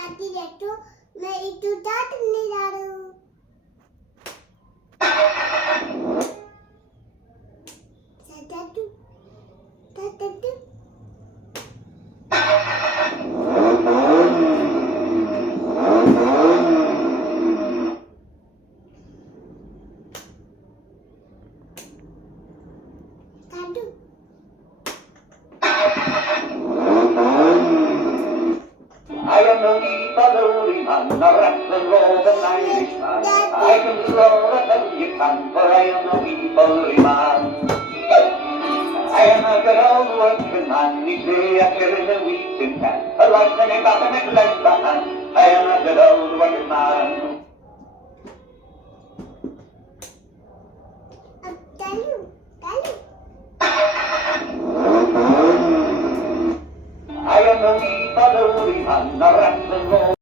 दादी देखो मैं इतु दांत नहीं ला रहा हूँ दादू दादू दादू I am no need for the man, the rest and roll the Irishman. I can throw the hell you can, for I am no need for the man. I am a good old working man, he say I kill in a wheat in can. A light and a back and a leg behind. I am a good old working man. Dadu Dadu I am no need for the man, the rest and roll.